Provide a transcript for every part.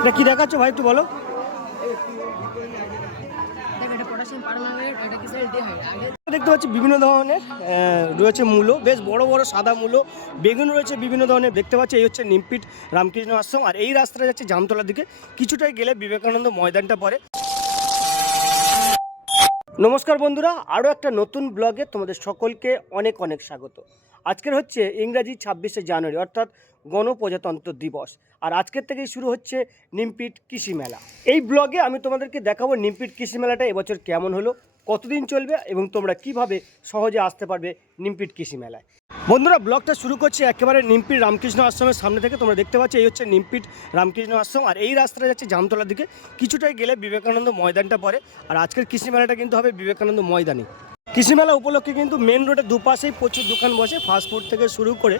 এটা কি দেখাচ্ছ ভাই, একটু বলো। দেখতে পাচ্ছি বিভিন্ন ধরনের রয়েছে মূলো, বেশ বড় বড় সাদা মূলো, বেগুন রয়েছে বিভিন্ন ধরনের। দেখতে পাচ্ছি এই হচ্ছে নিমপিট রামকৃষ্ণ আশ্রম। আর এই রাস্তাটা যাচ্ছে জামতলার দিকে, কিছুটাই গেলে বিবেকানন্দ ময়দানটা পড়ে। নমস্কার বন্ধুরা, আরও একটা নতুন ব্লগে তোমাদের সকলকে অনেক অনেক স্বাগত। আজকের হচ্ছে ইংরাজি 26শে জানুয়ারি, অর্থাৎ গণপ্রজাতন্ত্র দিবস। আর আজকের থেকেই শুরু হচ্ছে নিমপিট কৃষি মেলা। এই ব্লগে আমি তোমাদেরকে দেখাবো নিমপিট কৃষি মেলাটা এবছর কেমন হলো, কতদিন চলবে এবং তোমরা কিভাবে সহজে আসতে পারবে নিমপিট কৃষি মেলায়। বন্ধুরা, ব্লগটা শুরু করছি একেবারে নিমপিট রামকৃষ্ণ আশ্রমের সামনে থেকে। তোমরা দেখতে পাচ্ছ এই হচ্ছে নিমপিট রামকৃষ্ণ আশ্রম। আর এই রাস্তাটা যাচ্ছে জামতলার দিকে, কিছুটাই গেলে বিবেকানন্দ ময়দানটা পড়ে। আর আজকের কৃষি মেলাটা কিন্তু হবে বিবেকানন্দ ময়দানে। কৃষি মেলা উপলক্ষে কিন্তু মেন রোডের দুপাশেই প্রচুর দোকান বসে, ফাস্টফুড থেকে শুরু করে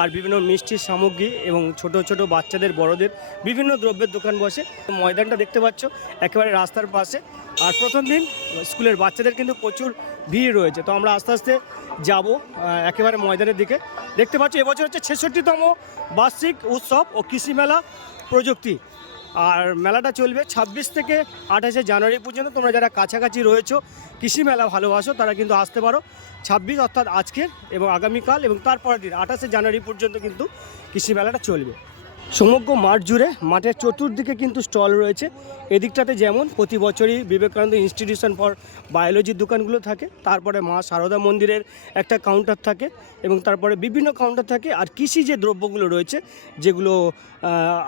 আর বিভিন্ন মিষ্টির সামগ্রী এবং ছোট ছোট বাচ্চাদের বড়দের বিভিন্ন দ্রব্যের দোকান বসে। ময়দানটা দেখতে পাচ্ছ একেবারে রাস্তার পাশে। আর প্রথম দিন স্কুলের বাচ্চাদের কিন্তু প্রচুর ভিড় রয়েছে, তো আমরা আস্তে আস্তে যাব একেবারে ময়দানের দিকে। দেখতে পাচ্ছ এবছর হচ্ছে 66তম বার্ষিক উৎসব ও কৃষি মেলা প্রযুক্তি। আর মেলাটা চলবে 26 থেকে 28শে জানুয়ারি পর্যন্ত। তোমরা যারা কাছাকাছি রয়েছো, কৃষি মেলা ভালোবাসো, তারা কিন্তু আসতে পারো। 26 অর্থাৎ আজকের এবং আগামীকাল এবং তারপরের দিন 28শে জানুয়ারি পর্যন্ত কিন্তু কৃষি মেলাটা চলবে। সমগ্র মাঠ জুড়ে মাঠের চতুর্দিকে কিন্তু স্টল রয়েছে। এদিকটাতে যেমন প্রতি বছরই বিবেকানন্দ ইনস্টিটিউশন ফর বায়োলজির দোকানগুলো থাকে, তারপরে মা সারদা মন্দিরের একটা কাউন্টার থাকে এবং তারপরে বিভিন্ন কাউন্টার থাকে। আর কৃষি যে দ্রব্যগুলো রয়েছে, যেগুলো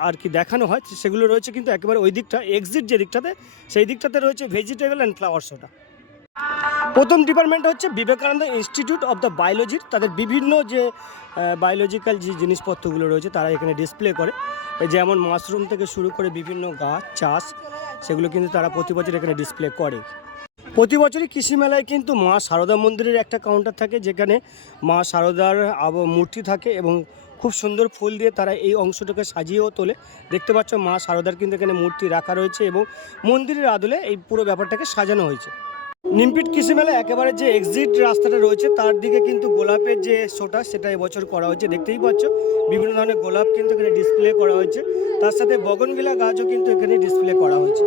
আর কি দেখানো হয়, সেগুলো রয়েছে কিন্তু একেবারে ওই দিকটা, এক্সিট যে দিকটাতে, সেই দিকটাতে রয়েছে ভেজিটেবল অ্যান্ড ফ্লাওয়ার শোটা। প্রথম ডিপার্টমেন্ট হচ্ছে বিবেকানন্দ ইনস্টিটিউট অফ দ্য বায়োলজির। তাদের বিভিন্ন যে বায়োলজিক্যাল যে জিনিসপত্রগুলো রয়েছে তারা এখানে ডিসপ্লে করে, যেমন মাশরুম থেকে শুরু করে বিভিন্ন গাছ চাষ, সেগুলো কিন্তু তারা প্রতি বছর এখানে ডিসপ্লে করে। প্রতি বছরই কৃষি মেলায় কিন্তু মা সারদা মন্দিরের একটা কাউন্টার থাকে, যেখানে মা সারদার মূর্তি থাকে এবং খুব সুন্দর ফুল দিয়ে তারা এই অংশটাকে সাজিয়েও তোলে। দেখতে পাচ্ছ মা সারদার কিন্তু এখানে মূর্তি রাখা রয়েছে এবং মন্দিরের আদলে এই পুরো ব্যাপারটাকে সাজানো হয়েছে। নিমপিট কৃষি মেলা একেবারে যে এক্সিট রাস্তাটা রয়েছে তার দিকে কিন্তু গোলাপের যে শোটা, সেটা এবছর করা হয়েছে। দেখতেই পাচ্ছ বিভিন্ন ধরনের গোলাপ কিন্তু এখানে ডিসপ্লে করা হয়েছে, তার সাথে বগনভিলা গাছও কিন্তু এখানে ডিসপ্লে করা হয়েছে।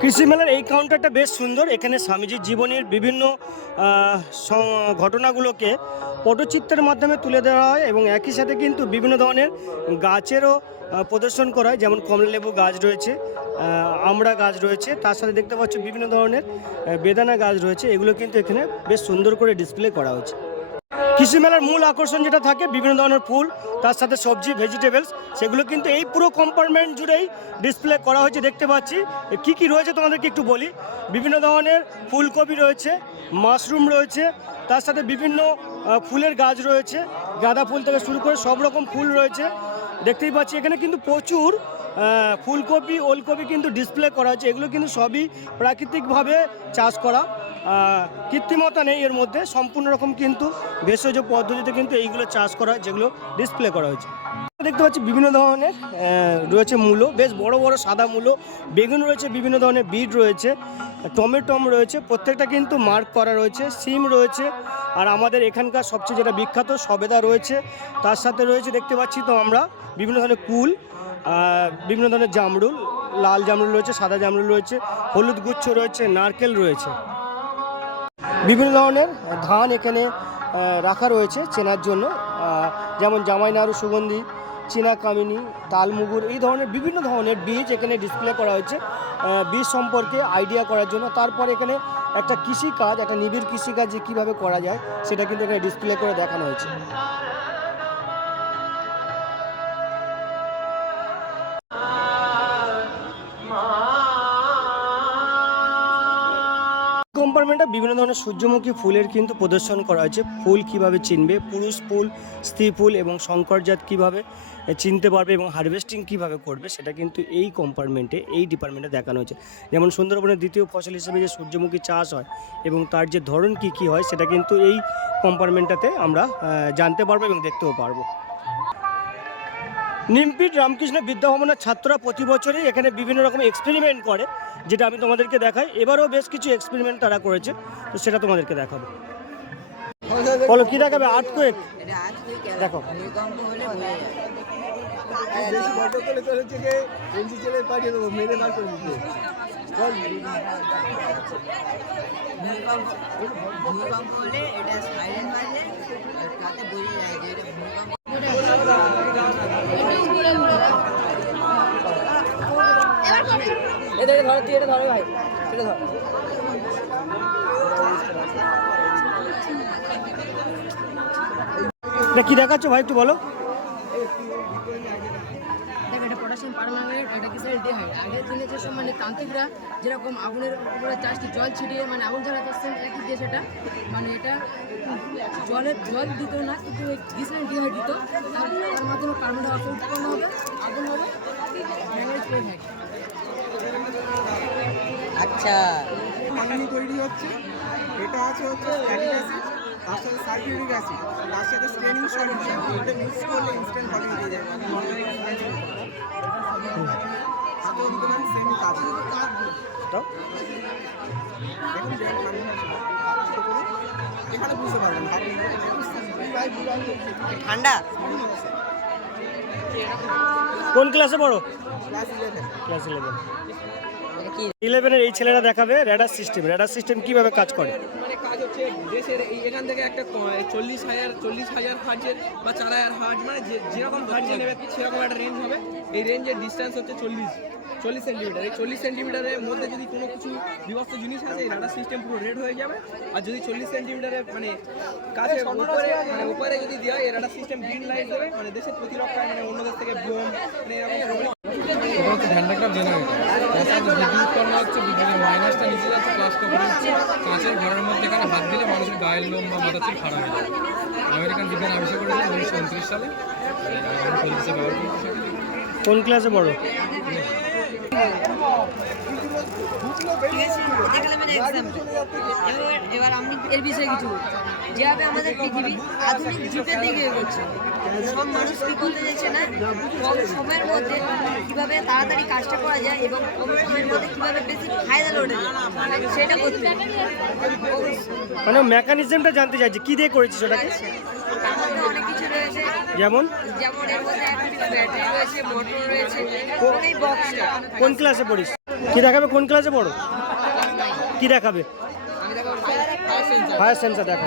কৃষি মেলার এই কাউন্টারটা বেশ সুন্দর। এখানে স্বামীজির জীবনের বিভিন্ন ঘটনাগুলোকে পটচিত্রের মাধ্যমে তুলে দেওয়া হয় এবং একই সাথে কিন্তু বিভিন্ন ধরনের গাছেরও প্রদর্শন করা হয়, যেমন কমলালেবু গাছ রয়েছে, আমড়া গাছ রয়েছে, তার সাথে দেখতে পাচ্ছ বিভিন্ন ধরনের বেদানা গাছ রয়েছে। এগুলো কিন্তু এখানে বেশ সুন্দর করে ডিসপ্লে করা হয়েছে। কৃষি মেলার মূল আকর্ষণ যেটা থাকে বিভিন্ন ধরনের ফুল, তার সাথে সবজি ভেজিটেবলস, সেগুলো কিন্তু এই পুরো কম্পার্টমেন্ট জুড়েই ডিসপ্লে করা হয়েছে। দেখতে পাচ্ছি কি কি রয়েছে তোমাদেরকে একটু বলি। বিভিন্ন ধরনের ফুলকপি রয়েছে, মাশরুম রয়েছে, তার সাথে বিভিন্ন ফুলের গাছ রয়েছে, গাঁদা ফুল থেকে শুরু করে সব রকম ফুল রয়েছে। দেখতেই পাচ্ছি এখানে কিন্তু প্রচুর ফুলকপি ওলকপি কিন্তু ডিসপ্লে করা হয়েছে। এগুলো কিন্তু সবই প্রাকৃতিকভাবে চাষ করা, কৃত্রিমতা নেই এর মধ্যে, সম্পূর্ণ রকম কিন্তু ভেষজ পদ্ধতিতে কিন্তু এইগুলো চাষ করা হয়, যেগুলো ডিসপ্লে করা হয়েছে। দেখতে পাচ্ছি বিভিন্ন ধরনের রয়েছে মূলো, বেশ বড় বড় সাদা মূলো, বেগুন রয়েছে, বিভিন্ন ধরনের বিট রয়েছে, টমেটম রয়েছে, প্রত্যেকটা কিন্তু মার্ক করা রয়েছে, সিম রয়েছে। আর আমাদের এখানকার সবচেয়ে যেটা বিখ্যাত সবেদা রয়েছে, তার সাথে রয়েছে দেখতে পাচ্ছি তো আমরা বিভিন্ন ধরনের কুল, বিভিন্ন ধরনের জামরুল, লাল জামরুল রয়েছে, সাদা জামরুল রয়েছে, হলুদ গুচ্ছ রয়েছে, নারকেল রয়েছে। বিভিন্ন ধরনের ধান এখানে রাখা রয়েছে চেনার জন্য, যেমন জামাই নাড়ু, সুগন্ধি, চীনা কামিনী, তালমুগুর, এই ধরনের বিভিন্ন ধরনের বীজ এখানে ডিসপ্লে করা হয়েছে বীজ সম্পর্কে আইডিয়া করার জন্য। তারপর এখানে একটা কৃষিকাজ, একটা নিবিড় কৃষিকাজ যে কীভাবে করা যায় সেটা কিন্তু এখানে ডিসপ্লে করে দেখানো হয়েছে। কম্পার্টমেন্টে বিভিন্ন ধরনের সূর্যমুখী ফুলের কিন্তু প্রদর্শন করা হয়েছে। ফুল কিভাবে চিনবে, পুরুষ ফুল, স্ত্রী ফুল এবং শঙ্করজাত কিভাবে চিনতে পারবে এবং হারভেস্টিং কিভাবে করবে, সেটা কিন্তু এই কম্পার্টমেন্টে, এই ডিপার্টমেন্টে দেখানো হয়েছে। যেমন সুন্দরবনের দ্বিতীয় ফসল হিসেবে যে সূর্যমুখী চাষ হয় এবং তার যে ধরন কী হয়, সেটা কিন্তু এই কম্পার্টমেন্টটাতে আমরা জানতে পারবো এবং দেখতেও পারবো। নিমপিট রামকৃষ্ণ বিদ্যাভবনের ছাত্ররা প্রতি বছরই এখানে বিভিন্ন রকম এক্সপেরিমেন্ট করে, যেটা আমি তোমাদেরকে দেখাই। এবারও বেশ কিছু এক্সপেরিমেন্ট তারা করেছে, তো সেটা তোমাদেরকে দেখাবো। বলো কি দেখাবে? আর্থকুয়েক দেখো। কি দেখাচ্ছ ভাই, একটু বলো। পটাশিয়াম পারম্যাঙ্গানেট, এটা কি ডিহাইড। আগের দিনে যেসব মানে তান্ত্রিকরা যেরকম আগুনের উপরে চাষটি জল ছিটিয়ে মানে আগুন জ্বালাতে আসছেন, একই দিয়ে সেটা মানে এটা জল দিত না, কিন্তু ওই গ্লিসারিন ডিহাইড দিত। তার মাধ্যমে কার্বন ডাই অক্সাইড উৎপন্ন হবে, আগুন হবে, ম্যাঙ্গানিজ ডিহাইড। আচ্ছা, পানি তৈরি হচ্ছে। এটা আছে হচ্ছে ফ্যাটিক অ্যাসিড, তার সাথে সালফিউরিক অ্যাসিড, তার সাথে স্ট্রেনিং সলিউশন। এটা মিক্স করলে ইনস্ট্যান্ট পানি বেরিয়ে যায়। হাতে দিতে পারেন, সেম কাজ। এখানে বুঝতে পারবেন ঠান্ডা। কোন ক্লাসে পড়ো? ক্লাস 11। ক্লাস 11 এই ছেলেরা দেখাবে রেডার সিস্টেম। রেডার সিস্টেম কিভাবে কাজ করে। মানে কাজ হচ্ছে দেশের এখান থেকে একটা 40,000 হার্জের বা 4,000 হার্জ, মানে যেরকম হার্জে নেবে সেরকম একটা রেঞ্জ হবে। এই রেঞ্জের ডিস্টেন্স হচ্ছে 40 সেন্টিমিটার। এই 40 সেন্টিমিটারের মধ্যে যদি কোনো কিছু বিভক্ত জিনিস আছে, এই রাডার সিস্টেম পুরো রেড হয়ে যাবে। আর যদি 40 সেন্টিমিটারের মানে কাছে উপরে যদি দেওয়া হয়, এই রাডার সিস্টেম গ্রিন লাইট দেবে, মানে দেশের প্রতিরক্ষায়, মানে অন্য দেশ থেকে বোম মানে এরকম। এটা হচ্ছে ধ্যানটা জেনারেটর। তার সাথে বিদ্যুৎ উৎপন্ন হচ্ছে, বিদ্যুতের মাইনাসটা নিচে যাচ্ছে, প্লাসটা উপরে হচ্ছে। কাঁচের ঘরের মধ্যে এখানে হাত দিলে মানুষের গায়ের লোম বা মাথা চুল খারাপ হয়ে যায়। আমেরিকান বিজ্ঞান আবিষ্কার করেছে 1929 সালে। আমি পলিসে ব্যবহার করতে। কোন ক্লাসে পড়ো? এবার আমি এর বিষয়ে কিছু যেভাবে আমাদের পৃথিবী আধুনিক যুগের দিকে এগোচ্ছে, সব মানুষ কি করতে যাচ্ছে না, কম সময়ের মধ্যে কিভাবে তাড়াতাড়ি কাজটা করা যায় এবং কম সময়ের মধ্যে কিভাবে বেশি ফায়দা লোডে যায় সেটা করতে। মানে মেকানিজমটা জানতে চাইছি, কি দিয়ে করেছিস ওটাকে? অনেক কিছু রয়েছে, যেমন এর মধ্যে একটা ব্যাটারি রয়েছে, মোটর রয়েছে, এই বক্সটা। কোন ক্লাসে পড়িস? কি দেখাবে? কোন ক্লাসে পড়ো? কি দেখাবে? আমি দেখো ফায়ার সেন্সার দেখো।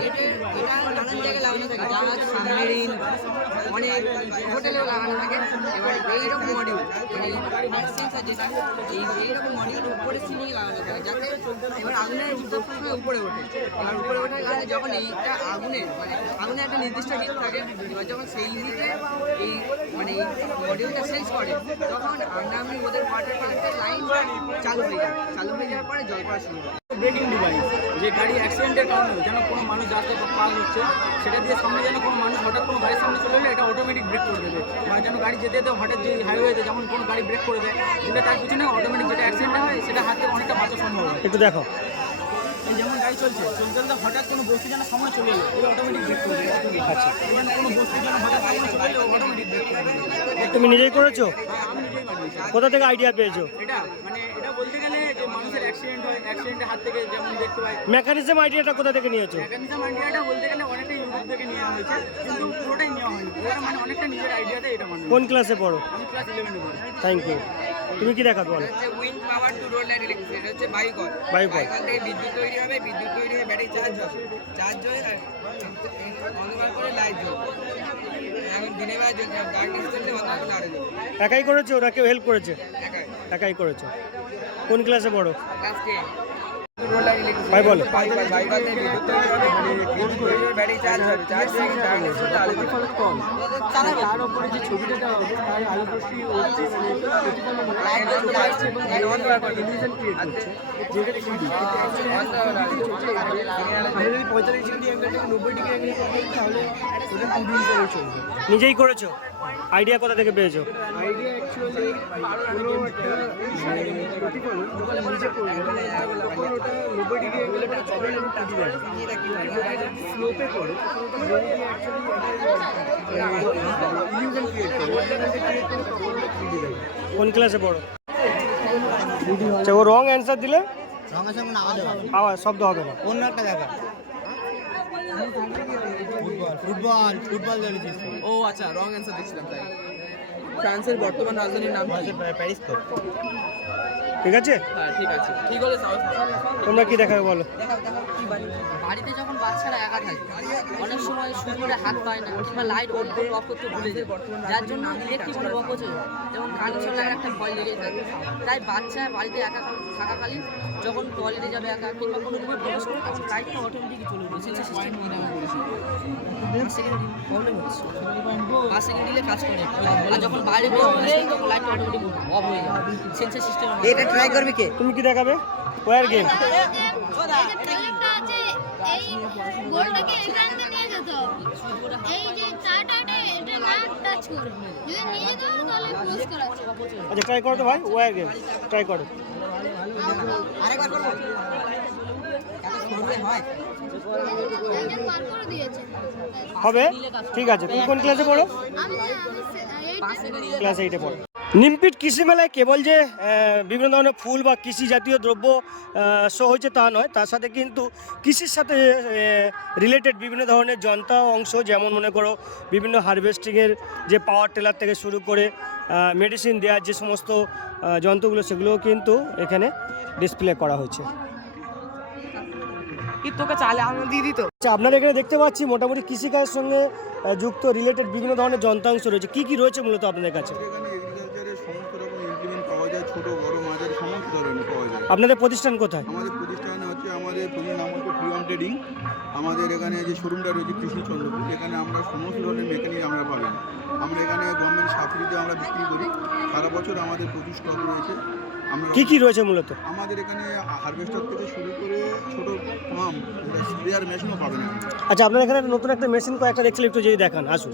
এটা নানান জায়গায় লাগানো থাকে, জাহাজ, সাবমেরিন, অনেক হোটেলেও লাগানো থাকে। এবার এইরকম মডিউল মানে সেন্সার যেটা এইরকম মডিউল উপরে সিলিং লাগানো থাকে, যাতে এবার আগুনের সবসময় উপরে ওঠে। এবার উপরে ওঠার কারণে যখন এইটা আগুনের একটা নির্দিষ্ট হিট থাকে, এবার যখন সেই হিটে এই মানে মডিউলটা সেন্স করে, তখন আমি ওদের ওয়াটার পাইপের লাইনটা চালু হয়ে যায়। চালু হয়ে যাওয়ার পরে জল পড়া শুরু হয়। ব্রেকিং ডিভাইস, যে গাড়ি অ্যাক্সিডেন্টের কারণে যেন কোনো মানুষ রাস্তায় পাস হচ্ছে, সেটা দিয়ে সামনে যেন কোনো মানুষ হঠাৎ কোনো গাড়ির সামনে চলে এলে এটা অটোমেটিক ব্রেক করে দেবে। বা যেন গাড়ি যেতে যেতে হঠাৎ যে হাইওয়েতে যেমন কোনো গাড়ি ব্রেক করে দেয়, কিন্তু তার পিছনে অটোমেটিক যেটা অ্যাক্সিডেন্ট হয় সেটা হাত থেকে অনেকটা বাঁচা সম্ভব হয়। একটু দেখো। এই যেমন গাড়ি চলতে হঠাৎ কোনো বস্তু যেন সামনে চলে এলো, এই অটোমেটিক ব্রেক করে দেবে। আচ্ছা, এবার কোনো বস্তু যেন হঠাৎ সামনে চলে এলো, অটোমেটিক ব্রেক করে দেবে। তুমি নিজেই করেছো? আমি নিজেই বানিয়েছি। কোথা থেকে আইডিয়া পেয়েছো? এটা বলতে গেলে যে মানুষের অ্যাক্সিডেন্টের হাত থেকে যেমন দেখতে পাই, মেকানিজম আইডিয়াটা কোথা থেকে নিয়েছো? মেকানিজম আইডিয়াটা বলতে গেলে অনেকটা ইউটিউব থেকে নেওয়া হয়েছে, কিন্তু পুরোটাই নেওয়া হয়নি। ওরা মানে অনেকটা নিজের আইডিয়াতে এটা মানে। কোন ক্লাসে পড়ো? আমি ক্লাস 11 পড়ি। Thank you. তুমি কি দেখাবে বলো? হচ্ছে wind power to road light electricity. এটা হচ্ছে বায়ুকল। বায়ুকল থেকে বিদ্যুৎ তৈরি হবে, বিদ্যুৎ তৈরি হয়ে ব্যাটারি চার্জ হবে, চার্জ হয়ে অন্ধকার করে লাইট জ্বলবে। এখন দিনের বেলা জ্বলছে, ডার্কনেস চললে অন্ধকার করলে আরো জ্বলবে। একাই করেছো ওরা কেউ হেল্প করেছে? একাই। একাই করেছো। কোন ক্লাসে পড়ো? ক্লাস 10। Road light electricity. ভাই বলো। বায়ুকল থেকে বিদ্যুৎ তৈরি হবে, বিদ্যুৎ তৈরি হয়ে ব্যাটারি চার্জ হবে, চার্জ হয়ে ডার্কনেস চললে আলো জ্বলবে। তার উপরে যে ছবিটা দেওয়া হবে তার আলো রশ্মি হচ্ছে লাইট জ্বলবে, লাইট অন্ধকার করে ইলুশন ক্রিয়েট করছে। যেটা থ্রিডি। আমি যদি 45 ডিগ্রি অ্যাঙ্গেল থেকে 90 ডিগ্রি অ্যাঙ্গেল করতে তাহলে ওটা 2D হিসেবে চলবে। নিজেই করেছো? আইডিয়া কোথা থেকে পেয়েছো? আইডিয়া অ্যাকচুয়ালি কোনো একটা প্রতিফলন যখন নিজে করবে তখন ওটা লোপে দিয়ে গেলে প্রবলেম টুটি যায় স্লোপে করে ইলিউশন ক্রিয়েট করে কোন ক্লাসে পড়ো? আচ্ছা, ও রং অ্যান্সার দিলে রঙের সঙ্গে না আওয়াজ হবে আওয়াজ শব্দ হবে না। অন্য একটা দেখা ফুটবল ফুটবল ধরেছিস ও আচ্ছা, রং অ্যান্সার দিচ্ছিলাম তাই। ফ্রান্সের বর্তমান রাজধানীর নাম কি? প্যারিস তো ঠিক আছে, হ্যাঁ ঠিক আছে, ঠিক হলে সাহস। তোমরা কি দেখাবে বলো? বাড়িতে যখন বাচ্চারা একা থাকে অনেক সময় শুরু করে হাত পায় না কিংবা লাইট অফ করতে ভুলে যায়, যার জন্য ইলেকট্রিক কোনো অপচয় হয়, যেমন কানে চলার একটা ভয় লেগেই থাকে। তাই বাচ্চা বাড়িতে একা থাকাকালীন যখন টয়লেটে যাবে একা কিংবা কোনো রুমে প্রবেশ করে তখন লাইটটা অটোমেটিক চলে যাবে। সেটা সিস্টেম নিয়ে নেওয়া করেছে, 5 সেকেন্ড প্রবলেম হচ্ছে, 5 সেকেন্ড দিলে কাজ করে। আর যখন বাইরে বেরোবে তখন লাইটটা অটোমেটিক অফ হয়ে যাবে। সেন্সর সিস্টেম এটা ট্রাই করবি কে? তুমি কি দেখাবে? War game. এই গোলটাকে এখানে নিয়ে যেতে হবে। এই যে চারটাতে এটা না টাচ করবে, যদি নিয়ে যেতে হয় তাহলে ক্লোজ করা আছে। আচ্ছা, ট্রাই করো তো ভাই, ওয়ার গেম ট্রাই করো। আরেকবার করব কত সুন্দর হয় একজন পার করে দিয়েছে। হবে, ঠিক আছে। তুমি কোন ক্লাসে পড়ো? আমি ক্লাস 8-এ পড়ো। নিমপিট কৃষি মেলায় কেবল যে বিভিন্ন ধরনের ফুল বা কৃষি জাতীয় দ্রব্য শো হয়েছে তা নয়, তার সাথে কিন্তু কৃষির সাথে রিলেটেড বিভিন্ন ধরনের যন্ত্র অংশ, যেমন মনে করো বিভিন্ন হারভেস্টিংয়ের যে পাওয়ার টিলার থেকে শুরু করে মেডিসিন দেওয়ার যে সমস্ত যন্ত্রগুলো, সেগুলোও কিন্তু এখানে ডিসপ্লে করা হয়েছে। তোকে চালে আমি দিয়ে দিত। আচ্ছা, আপনারা এখানে দেখতে পাচ্ছি মোটামুটি কৃষিকাজের সঙ্গে যুক্ত রিলেটেড বিভিন্ন ধরনের যন্ত্রাংশ রয়েছে। কি কি রয়েছে মূলত আপনাদের কাছে? এখানে এগ্রিকালচারের সমস্ত রকম ইমপ্লিমেন্ট পাওয়া যায়, ছোট বড় মাঝারি সমস্ত ধরনের পাওয়া যায়। আপনাদের প্রতিষ্ঠান কোথায়? আমাদের প্রতিষ্ঠান হচ্ছে, আমাদের প্রতিষ্ঠান নাম হচ্ছে প্রিয়ম ট্রেডিং। আমাদের এখানে যে শোরুমটা রয়েছে কৃষ্ণচন্দ্রপুর, এখানে আমরা সমস্ত ধরনের মেকানিক আমরা পাবেন। আমরা এখানে গভর্নমেন্ট সাবসিডিতে আমরা বিক্রি করি, সারা বছর আমাদের প্রচুর স্টক রয়েছে। আমরা কি কি রয়েছে মূলত? আমাদের এখানে হারভেস্টার থেকে শুরু করে ছোট পাম্প, স্প্রেয়ার মেশিনও পাবেন এখানে। আচ্ছা, আপনার এখানে নতুন একটা মেশিন কয়েকটা দেখলে একটু যদি দেখান, আসুন।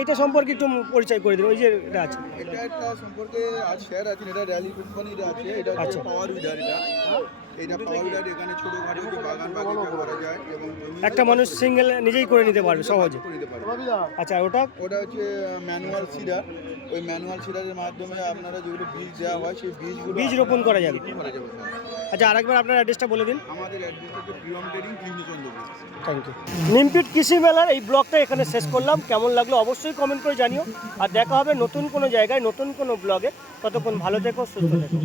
এইটা সম্পর্কে একটু পরিচয় করে দিন। ওই যে এটা আছে, এটা একটা সম্পর্কে আজ শেয়ার আছে, এটা র্যালি কোম্পানির আছে। এটা হচ্ছে আচ্ছা। পাওয়ার উইডার। এটা পাওয়ার উইডার এখানে ছোটোখাটো যে বাগান বাগিচা করা যায় এবং একটা মানুষ সিঙ্গেল নিজেই করে নিতে পারবে সহজে। করে নিতে পারবে। আচ্ছা, ওটা ওটা হচ্ছে ম্যানুয়াল সিডার। ওই ম্যানুয়াল সিডারের মাধ্যমে আপনারা যেগুলো বীজ দেওয়া হয় সেই বীজ রোপণ করা যাবে। করা যাবে। আচ্ছা, আরেকবার আপনার অ্যাড্রেসটা বলে দিন। আমাদের অ্যাড্রেস হচ্ছে Priyam trading, Krishnachandrapur. Thank you. Nimpith কৃষি মেলার এই ব্লগটা এখানে শেষ করলাম। কেমন লাগলো অবশ্যই কমেন্ট করে জানিও। আর দেখা হবে নতুন কোনো জায়গায় নতুন কোনো ব্লগে। ততক্ষণ ভালো থেকো, সুস্থ থেকো।